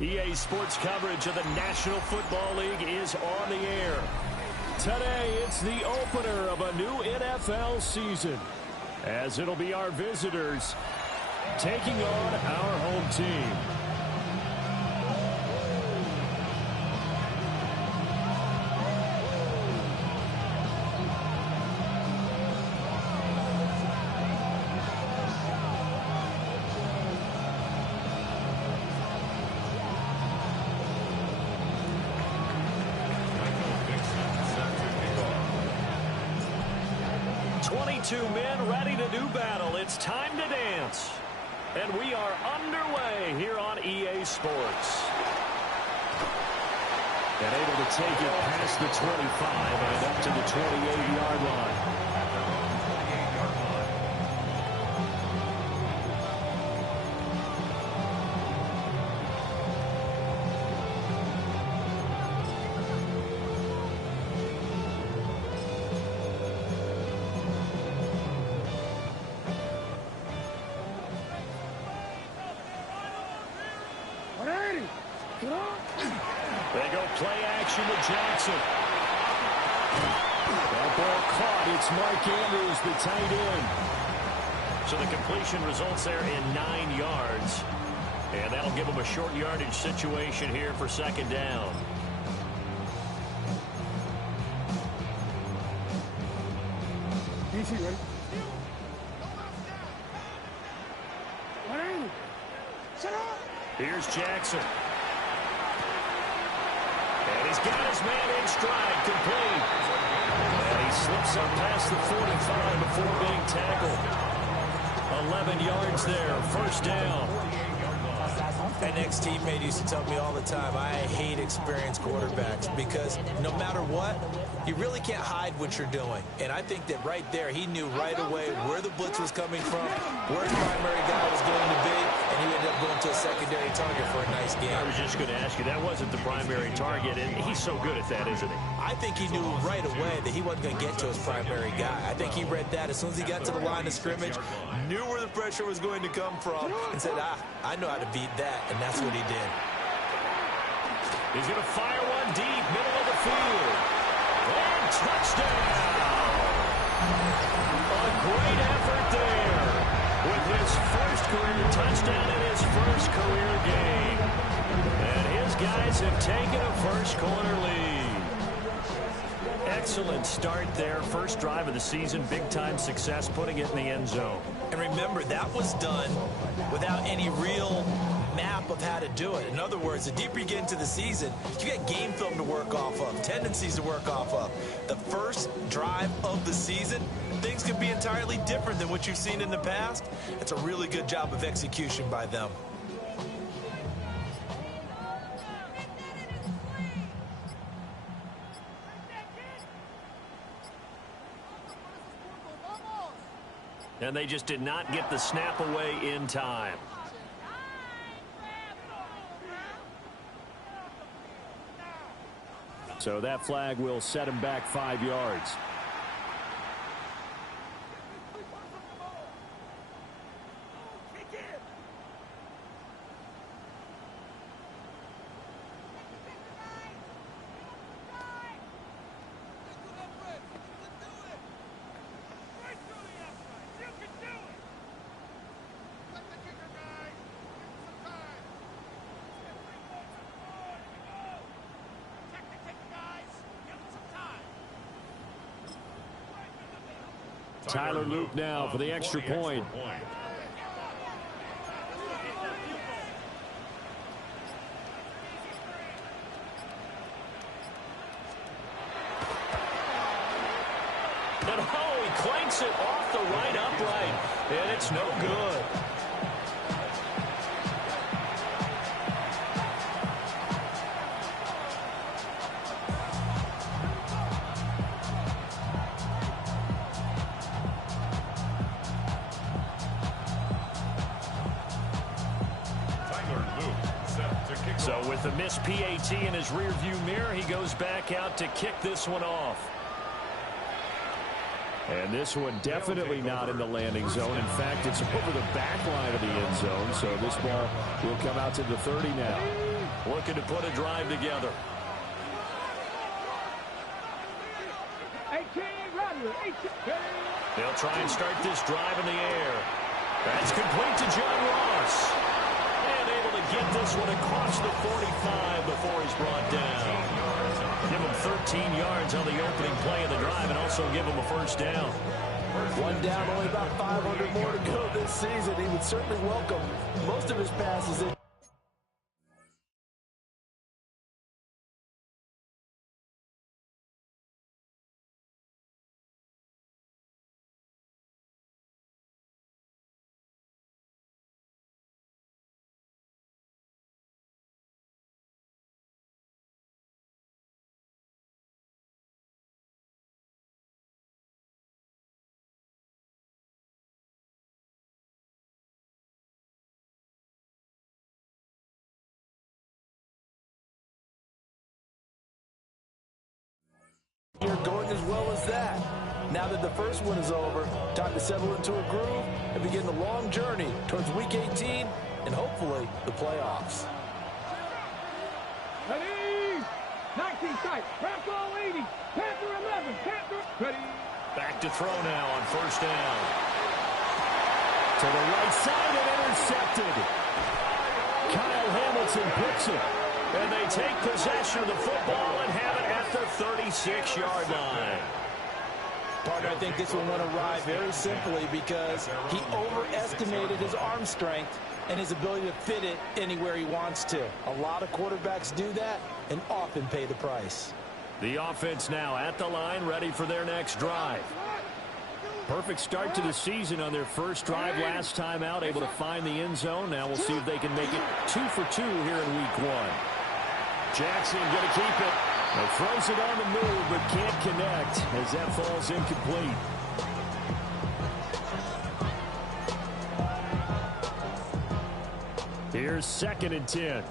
EA Sports coverage of the National Football League is on the air. Today, it's the opener of a new NFL season, as it'll be our visitors taking on our home team. Two men ready to do battle. It's time to dance. And we are underway here on EA Sports. And able to take it past the 25 and up to the 28-yard line. They go play action with Jackson. That ball caught. It's Mike Andrews, the tight end. So the completion results there in 9 yards. And that'll give them a short yardage situation here for second down. DC, ready? Here's Jackson. And he's got his man in stride, complete. And he slips up past the 45 before being tackled. 11 yards there, first down. An ex-teammate used to tell me all the time, I hate experienced quarterbacks because no matter what, you really can't hide what you're doing. And I think that right there, he knew right away where the blitz was coming from, where the primary guy was going to be, and he ended up going to a secondary target for a nice game. I was just going to ask you, that wasn't the primary target, and he's so good at that, isn't he? I think he knew right away that he wasn't going to get to his primary guy. I think he read that as soon as he got to the line of scrimmage, knew where the pressure was going to come from, and said, I know how to beat that, and that's what he did. He's going to fire one deep, middle of the field. And touchdown! A great effort there with his first career touchdown in his first career game. And his guys have taken a first-quarter lead. Excellent start there. First drive of the season, big-time success, putting it in the end zone. And remember, that was done without any real map of how to do it. In other words, the deeper you get into the season, you got game film to work off of, tendencies to work off of. The first drive of the season, things could be entirely different than what you've seen in the past. It's a really good job of execution by them. And they just did not get the snap away in time. So that flag will set him back 5 yards. Tyler Luke now for the extra point. And oh, he clanks it off the right upright, and it's no good. So with the missed PAT in his rearview mirror, he goes back out to kick this one off. And this one definitely not in the landing zone. In fact, it's over the back line of the end zone. So this ball will come out to the 30 now. looking to put a drive together. 18, ready, 18. They'll try and start this drive in the air. That's complete to John Ross. And able to get this one across the 45 before he's brought down. Give him 13 yards on the opening play of the drive and also give him a first down. One down, only about 500 more to go this season. He would certainly welcome most of his passes in. You're going as well as that. Now that the first one is over, time to settle into a groove and begin the long journey towards Week 18 and hopefully the playoffs. Ready, 19 sight, Rambo 80, Panther 11, Panther, ready. Back to throw now on first down. To the right side and intercepted. Kyle Hamilton picks it. And they take possession of the football and have it at the 36-yard line. Partner, I think this one went awry very simply because he overestimated his arm strength and his ability to fit it anywhere he wants to. A lot of quarterbacks do that and often pay the price. The offense now at the line, ready for their next drive. Perfect start to the season on their first drive last time out, able to find the end zone. Now we'll see if they can make it 2 for 2 here in week 1. Jackson going to keep it. He throws it on the move, but can't connect as that falls incomplete. Here's 2nd and 10.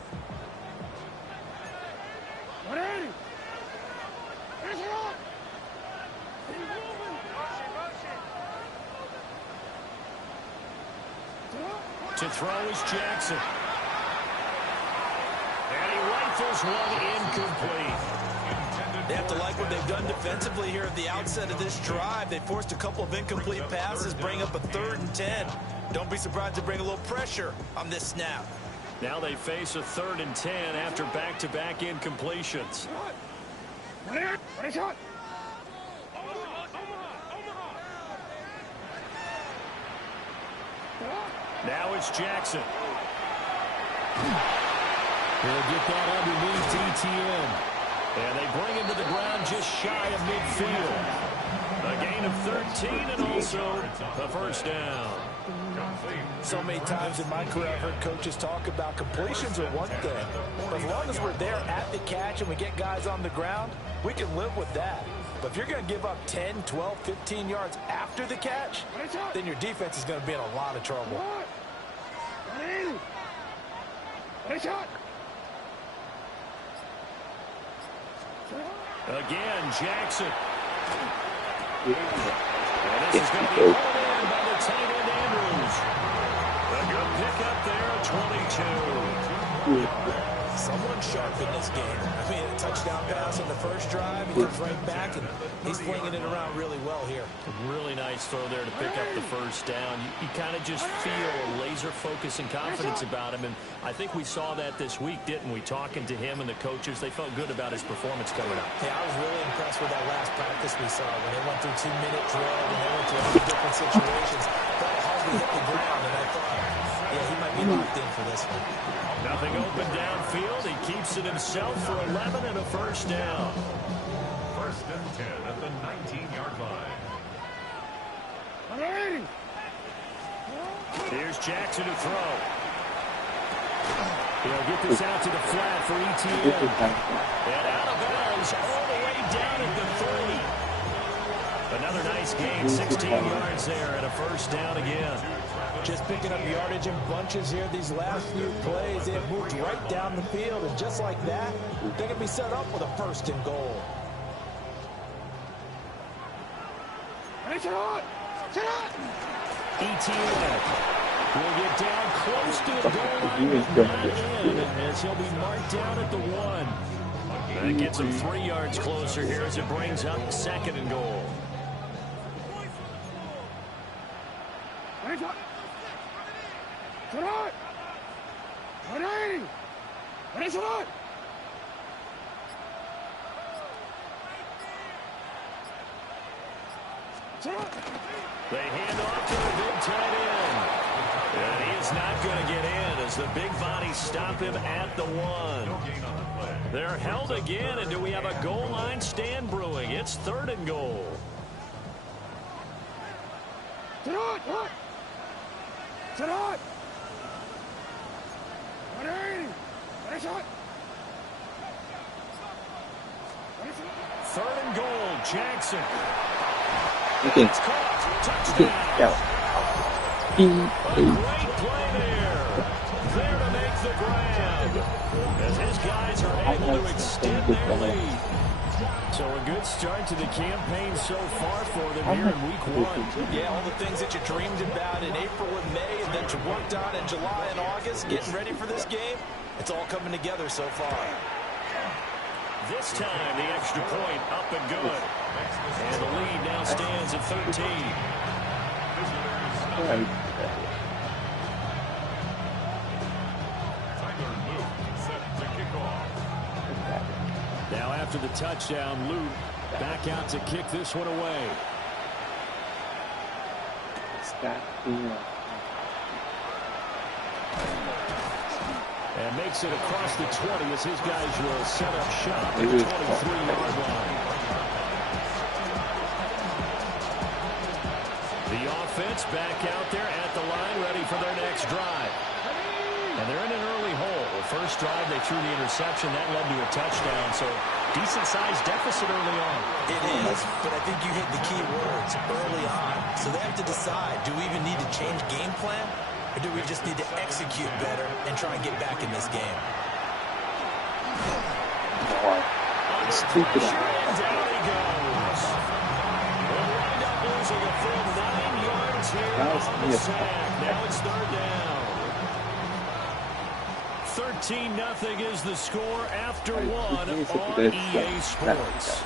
To throw is Jackson. And he rifles one incomplete. They have to like what they've done defensively here at the outset of this drive. They forced a couple of incomplete passes, bring up a 3rd and 10. Don't be surprised to bring a little pressure on this snap. Now they face a 3rd and 10 after back-to-back incompletions. Now it's Jackson. He'll get that underneath ETN. And they bring him to the ground just shy of midfield. A gain of 13 and also a first down. So many times in my career I've heard coaches talk about completions are one thing. But as long as we're there at the catch and we get guys on the ground, we can live with that. But if you're going to give up 10, 12, 15 yards after the catch, then your defense is going to be in a lot of trouble. Again, Jackson. And this is going to be hauled in by the tight end Andrews. A good pickup there at 22. Someone sharp in this game. I mean, a touchdown pass on the first drive. He comes right back, and he's flinging it around really well here. Really nice throw there to pick up the first down. You kind of just feel a laser focus and confidence about him, and I think we saw that this week, didn't we? Talking to him and the coaches, they felt good about his performance coming up. Yeah, I was really impressed with that last practice we saw when they went through 2-minute drill and they went through all the different situations. Ball hardly hit the ground, and I thought, yeah, he might be locked in for this one. Nothing open downfield. He keeps it himself for 11 and a first down. 1st and 10 at the 19-yard line. Here's Jackson to throw. He'll get this out to the flat for ETN. And out of bounds all the way down at the 30. Another nice gain, 16 yards there and a first down again. Just picking up yardage in bunches here. These last few plays, they have moved right down the field. And just like that, they can be set up with a 1st and goal. ETN will get down close to the goal line, but not in, as he'll be marked down at the 1. That gets him 3 yards closer here as it brings up 2nd and goal. They hand off to the big tight end. And he is not going to get in as the big bodies stop him at the 1. They're held again, and do we have a goal line stand brewing? It's 3rd and goal. Third and goal, Jackson. Okay. Touchdown. A great play there to make the grab, as his guys are able to extend their lead. So a good start to the campaign so far for them here in week 1. Yeah, all the things that you dreamed about in April and May and that you worked on in July and August, getting ready for this game, it's all coming together so far. This time, the extra point up and good. And the lead now stands at 13. Now after the touchdown, Luke back out to kick this one away. And makes it across the 20 as his guys will set up shop at the 23-yard line. The offense back out there at the line, ready for their next drive. And they're in an early hole. The first drive, they threw the interception. That led to a touchdown, so decent-sized deficit early on. It is, but I think you hit the key words early on. So they have to decide, do we even need to change game plan? Or do we just need to execute better and try and get back in this game? Stupid. Down he goes. They'll wind up losing a full 9 yards here on the sack. Now it's 3rd down. 13-0 is the score after 1 on EA Sports.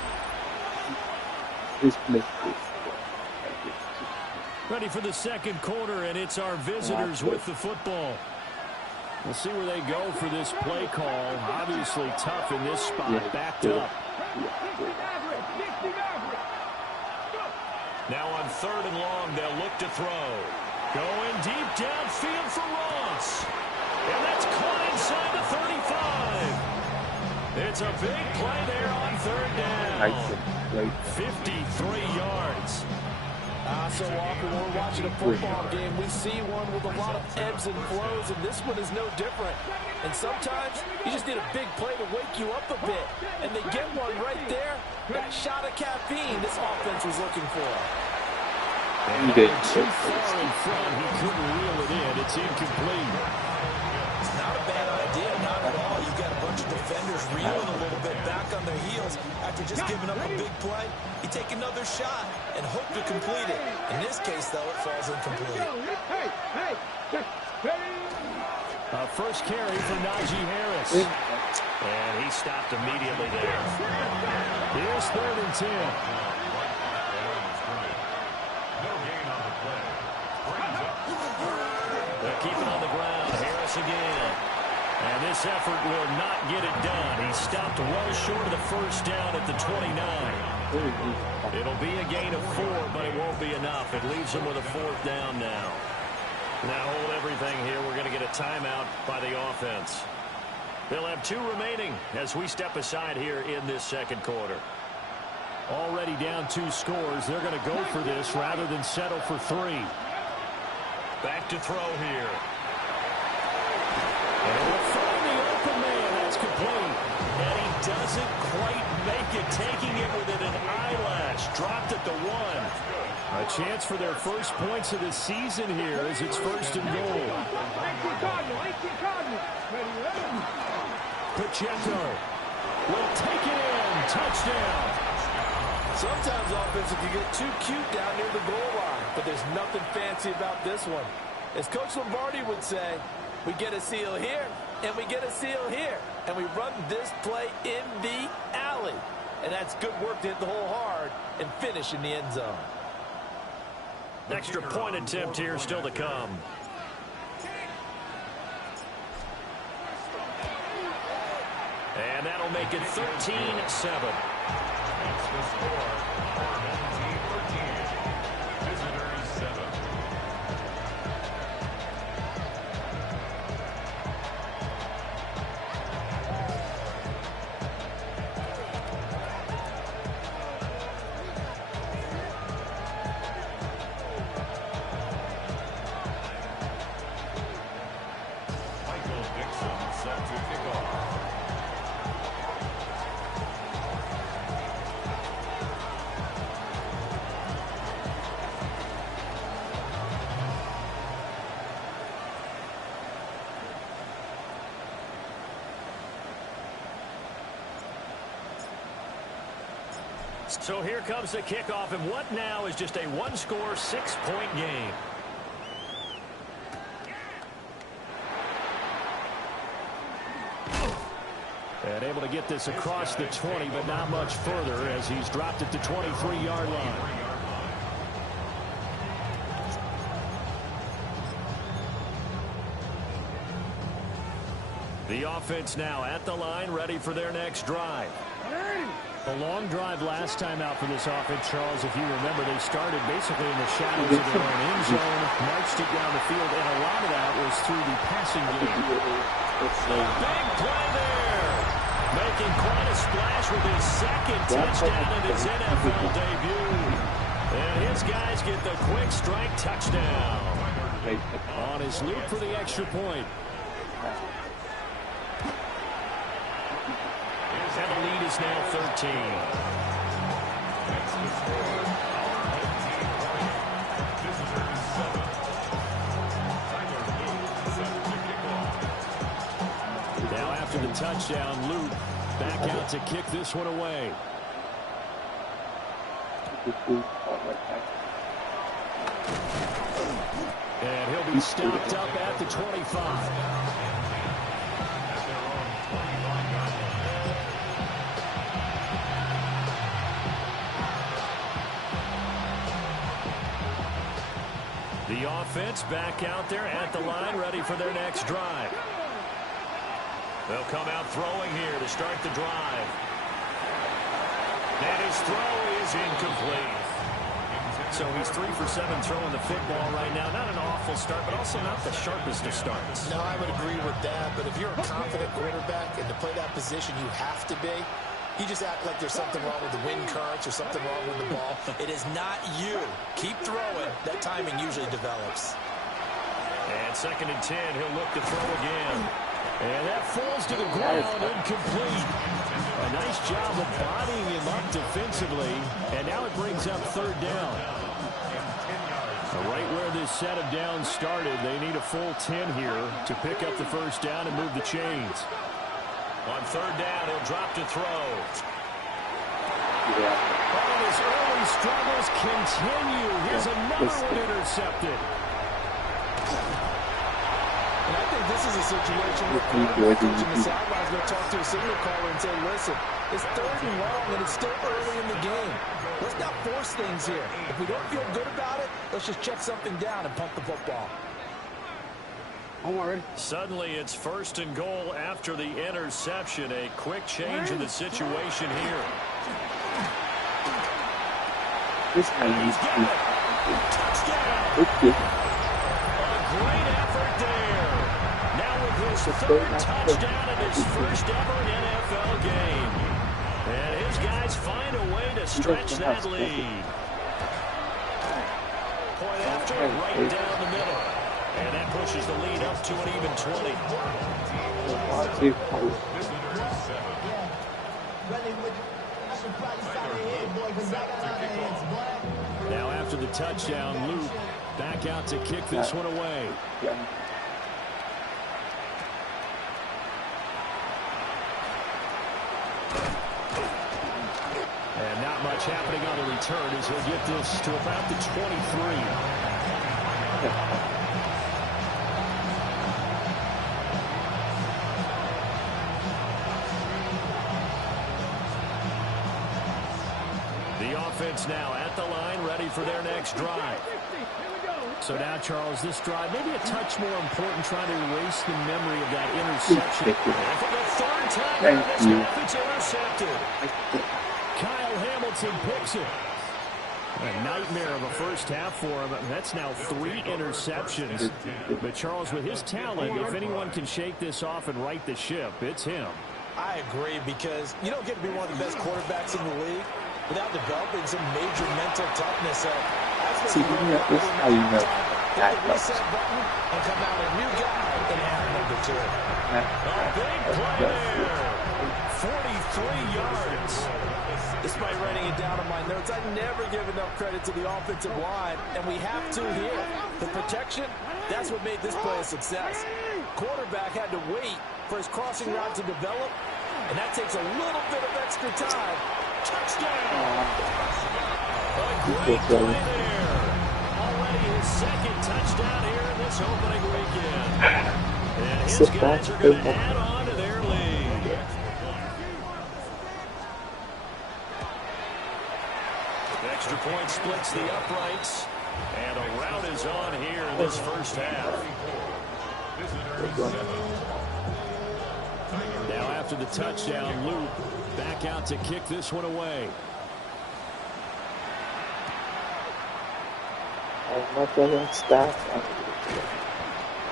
Ready for the second quarter, and it's our visitors with the football. We'll see where they go for this play call. Obviously tough in this spot, backed up. Now on 3rd and long, they'll look to throw. Going deep downfield for Ross. And that's caught inside the 35. It's a big play there on 3rd down. 53 yards. So often when we're watching a football game, we see one with a lot of ebbs and flows, and this one is no different. And sometimes you just need a big play to wake you up a bit, and they get one right there. That shot of caffeine this offense was looking for. And too far in front, he couldn't reel it in. It's incomplete. It's not a bad idea, not at all. You've got a bunch of defenders reeling a little bit back on their heels after just giving up a big play. You take another shot and hope to complete it. In this case, though, it falls incomplete. First carry for Najee Harris. And he stopped immediately there. Here's 3rd and 10. They'll keep it on the ground. Harris again. And this effort will not get it done. He stopped well short of the first down at the 29. It'll be a gain of 4, but it won't be enough. It leaves him with a 4th down now. Now hold everything here. We're going to get a timeout by the offense. They'll have 2 remaining as we step aside here in this second quarter. Already down 2 scores. They're going to go for this rather than settle for 3. Back to throw here. And it will find the open man. That's complete. And he doesn't quite make it, taking it within an eyelash. Dropped at the 1. A chance for their first points of the season here as it's 1st and goal. Pacheco will take it in. Touchdown. Sometimes offense, if you get too cute down near the goal line, but there's nothing fancy about this one. As Coach Lombardi would say, we get a seal here, and we get a seal here. And we run this play in the alley. And that's good work to hit the hole hard and finish in the end zone. Extra point attempt here still to come. And that'll make it 13-7. That's the score. Home team 13. Visitors 7. Michael Dixon set to kick off. So here comes the kickoff, and what now is just a one-score, 6-point game. And able to get this across the 20, but not much further as he's dropped it to 23-yard line. The offense now at the line, ready for their next drive. A long drive last time out for this offense, Charles. If you remember, they started basically in the shadows of their own end zone, marched it down the field, and a lot of that was through the passing game. Big play there. Making quite a splash with his second touchdown in his NFL debut. And his guys get the quick strike touchdown. On his loop for the extra point. And the lead is now 13. Now after the touchdown, Luke back out to kick this one away. And he'll be stopped up at the 25. The offense back out there at the line, ready for their next drive. They'll come out throwing here to start the drive. And his throw is incomplete. So he's 3 for 7 throwing the football right now. Not an awful start, but also not the sharpest of starts. No, I would agree with that. But if you're a confident quarterback and to play that position, you have to be. You just act like there's something wrong with the wind currents or something wrong with the ball. It is not you. Keep throwing. That timing usually develops. And 2nd and 10, he'll look to throw again. And that falls to the ground, incomplete. A nice job of bodying him up defensively. And now it brings up 3rd down. Right where this set of downs started, they need a full 10 here to pick up the 1st down and move the chains. On 3rd down, he'll drop to throw. And his early struggles continue. Here's another one intercepted. And I think this is a situation where coach in the sidelines will talk to a signal caller and say, listen, it's 3rd and long, and it's still early in the game. Let's not force things here. If we don't feel good about it, let's just check something down and pump the football. Suddenly, it's 1st and goal after the interception. A quick change in the situation here. This guy needs to Touchdown! A great effort there. Now with his 3rd touchdown in his 1st ever NFL game. And his guys find a way to stretch that lead. Point after, right down the middle. And that pushes the lead up to an even 20. Now after the touchdown, Luke back out to kick this one away. And not much happening on the return as he'll get this to about the 23. offense now at the line, ready for their next drive. So now, Charles, this drive maybe a touch more important, trying to erase the memory of that interception. And for the third time in this half, it's intercepted. Kyle Hamilton picks it. A nightmare of a first half for him. That's now 3 interceptions. But, Charles, with his talent, if anyone can shake this off and right the ship, it's him. I agree, because you don't get to be one of the best quarterbacks in the league without developing some major mental toughness. So that's what this is how you know that hit the reset button and come out a new guy in half number 2. A big play there. 43 yards. Despite writing it down on my notes, I never give enough credit to the offensive line, and we have to here. The protection, that's what made this play a success. Quarterback had to wait for his crossing route to develop, and that takes a little bit of extra time. Touchdown! A great play there. Already his second touchdown here in this opening weekend. And his guys are going to add on to their lead. Extra point splits the uprights, and a rout is on here in this first half. Now after the touchdown, Luke back out to kick this one away.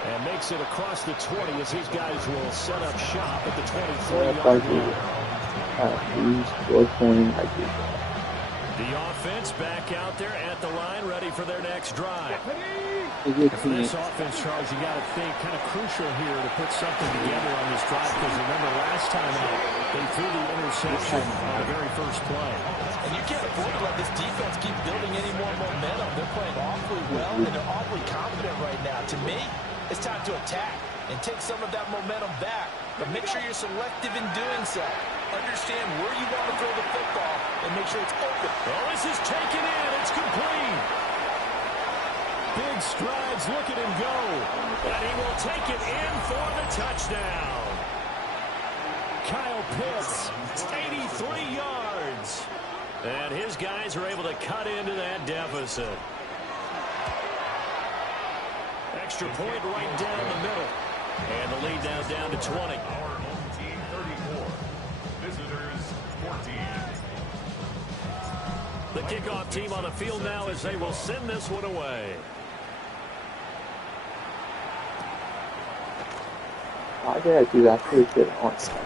And makes it across the 20 as his guys will set up shop at the 23-yard line. The offense back out there at the line, ready for their next drive. And for this offense, Charles, you got to think kind of crucial here to put something together on this drive, because remember last time out, they threw the interception on the very first play. And you can't afford to let this defense keep building any more momentum. They're playing awfully well, and they're awfully confident right now. To me, it's time to attack and take some of that momentum back, but make sure you're selective in doing so. Understand where you want to throw the football and make sure it's open. Well, this is taken in. It's complete. Big strides, look at him go. And he will take it in for the touchdown. Kyle Pitts, 83 yards. And his guys are able to cut into that deficit. Extra point right down the middle. And the lead now down to 20. Our home team 34. Visitors 14. The kickoff team on the field now as they will send this one away. I gotta do that pretty good on Sunday.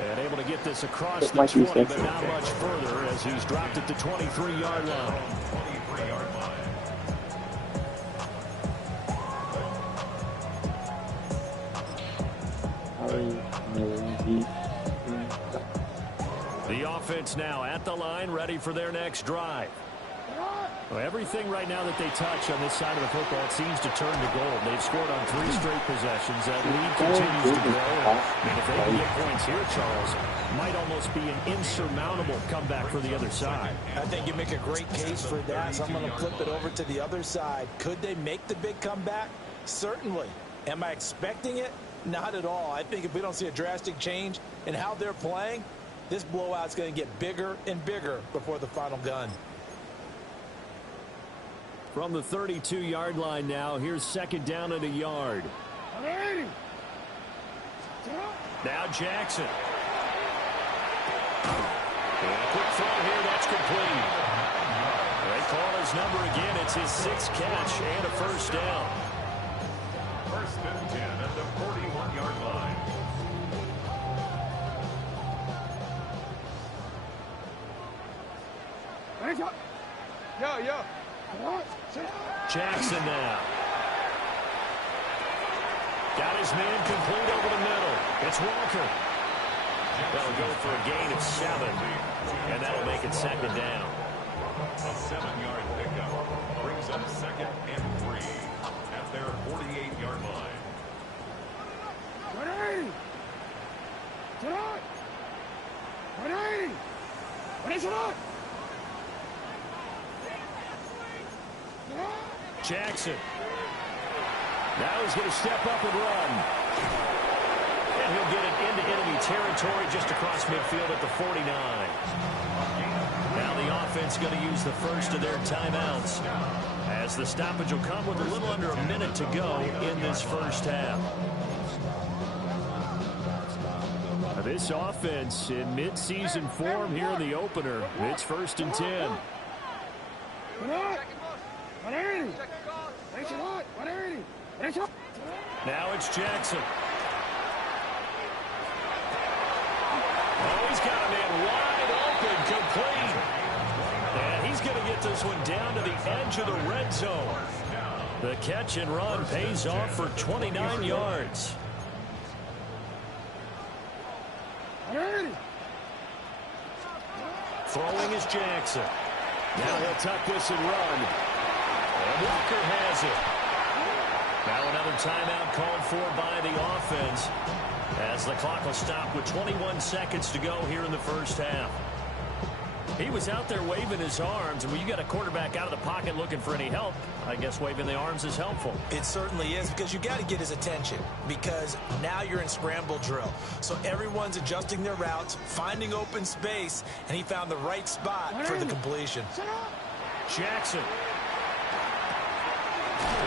And able to get this across the 20, but not much further as he's dropped it to 23-yard line. 23-yard line. The offense now at the line, ready for their next drive. Well, everything right now that they touch on this side of the football, it seems to turn to gold. They've scored on 3 straight possessions. That lead continues to grow. And if they can get points here, Charles, might almost be an insurmountable comeback for the other side. I think you make a great case for that. So I'm going to flip it over to the other side. Could they make the big comeback? Certainly. Am I expecting it? Not at all. I think if we don't see a drastic change in how they're playing, this blowout's going to get bigger and bigger before the final gun. From the 32-yard line now, here's second down and a yard. Now Jackson. And a quick throw here, that's complete. They call his number again. It's his 6th catch and a first down. First and 10 at the 41-yard line. Yo. Jackson now. Got his man complete over the middle. It's Walker. That'll go for a gain of 7. And that'll make it second down. A 7-yard pickup brings up second and 3 at their 48-yard line. Jackson. Now he's going to step up and run. And he'll get it into enemy territory just across midfield at the 49. Now the offense offense going to use the first of their timeouts, as the stoppage will come with a little under a minute to go in this first half. This offense in mid-season form here in the opener. It's 1st and 10. Now it's Jackson. Oh, he's got a man wide open, complete. And he's going to get this one down to the edge of the red zone. The catch and run pays off for 29 yards. Throwing is Jackson. Now he'll tuck this and run. And Walker has it. Now another timeout called for by the offense, as the clock will stop with 21 seconds to go here in the first half. He was out there waving his arms, and when you got a quarterback out of the pocket looking for any help, I guess waving the arms is helpful. It certainly is, because you got to get his attention, because now you're in scramble drill. So everyone's adjusting their routes, finding open space, and he found the right spot for the completion. Jackson.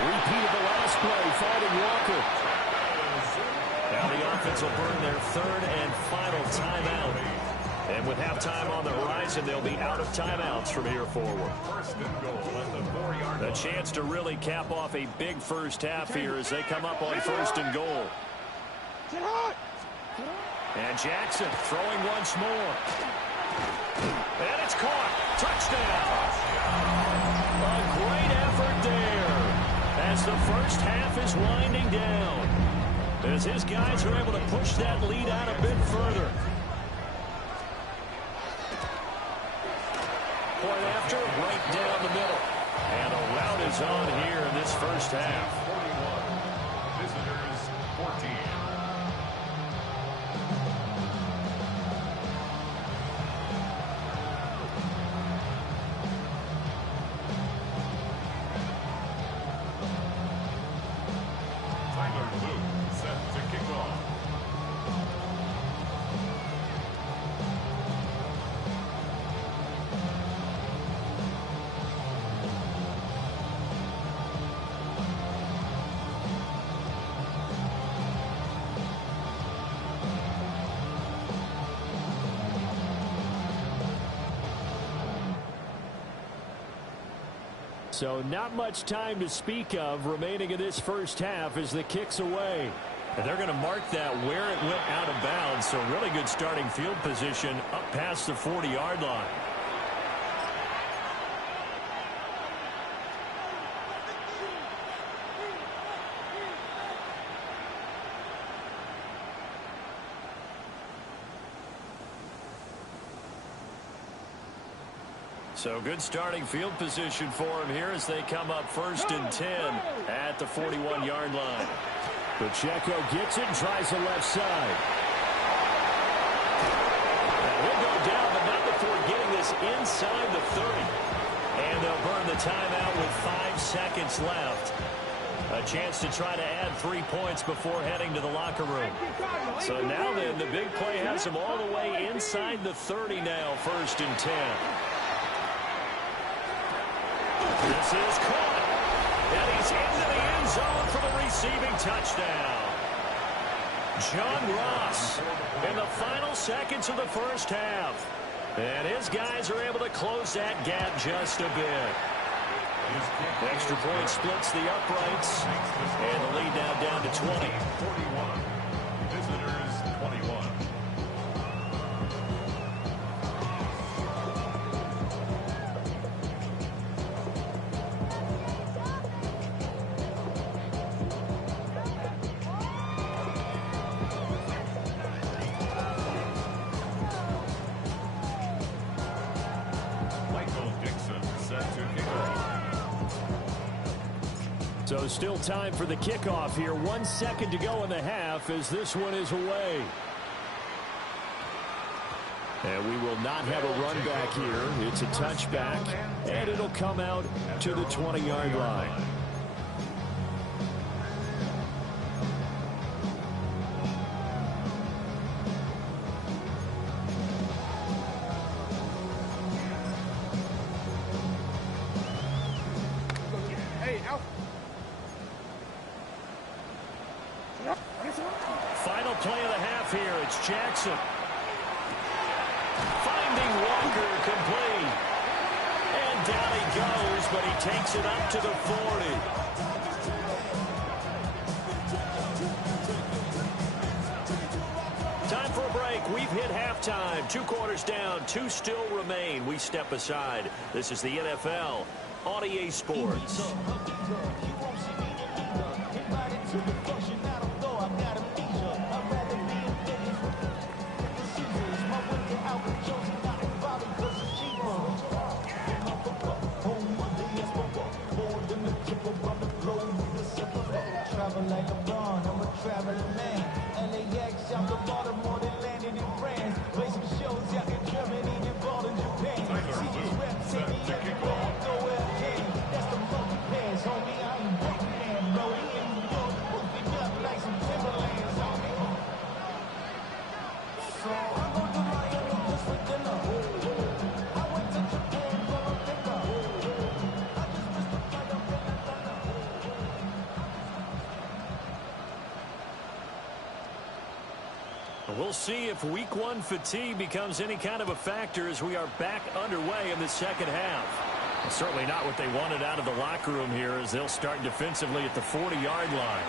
Repeat of the last play, finding Walker. Now the offense will burn their 3rd and final timeout. And with halftime on the horizon, they'll be out of timeouts from here forward. A chance to really cap off a big first half here as they come up on 1st and goal. And Jackson throwing once more. And it's caught. Touchdown. A great effort there as the first half is winding down, as his guys are able to push that lead out a bit further. Point after, right down the middle. And a rout is on here in this first half. 41. Visitors 14. Tyler Luke set to kick off. So not much time to speak of remaining in this first half as the kick's away. And they're going to mark that where it went out of bounds. So really good starting field position up past the 40-yard line. So good starting field position for him here as they come up 1st and 10 at the 41-yard line. Pacheco gets it and tries the left side. Now he'll go down, but not before getting this inside the 30. And they'll burn the timeout with 5 seconds left. A chance to try to add 3 points before heading to the locker room. So now then, the big play has him all the way inside the 30 now, 1st and 10. This is caught, and he's into the end zone for the receiving touchdown. John Ross in the final seconds of the first half. And his guys are able to close that gap just a bit. Extra point splits the uprights, and the lead now down to 20. 41. Visitors 21. So still time for the kickoff here. 1 second to go in the half as this one is away. And we will not have a run back here. It's a touchback, and it'll come out to the 20-yard line. play of the half here. It's Jackson. Finding Walker complete. And down he goes, but he takes it up to the 40. Time for a break. We've hit halftime. 2 quarters down. 2 still remain. We step aside. This is the NFL on EA Sports. Like LeBron, I'm a traveling man. LAX out the Baltimore, they landed in France. Play some shows out in Germany, involved in Japan. See these reps, take me everywhere, go where I can. That's the monkey pass, homie. I ain't walking man, Brody. In New York, moving up like some Timberlands, homie. So I go to Miami just for dinner. I went to Japan for a pickup. I just missed the flight up in Atlanta. We'll see if week 1 fatigue becomes any kind of a factor as we are back underway in the second half. Well, certainly not what they wanted out of the locker room here as they'll start defensively at the 40-yard line.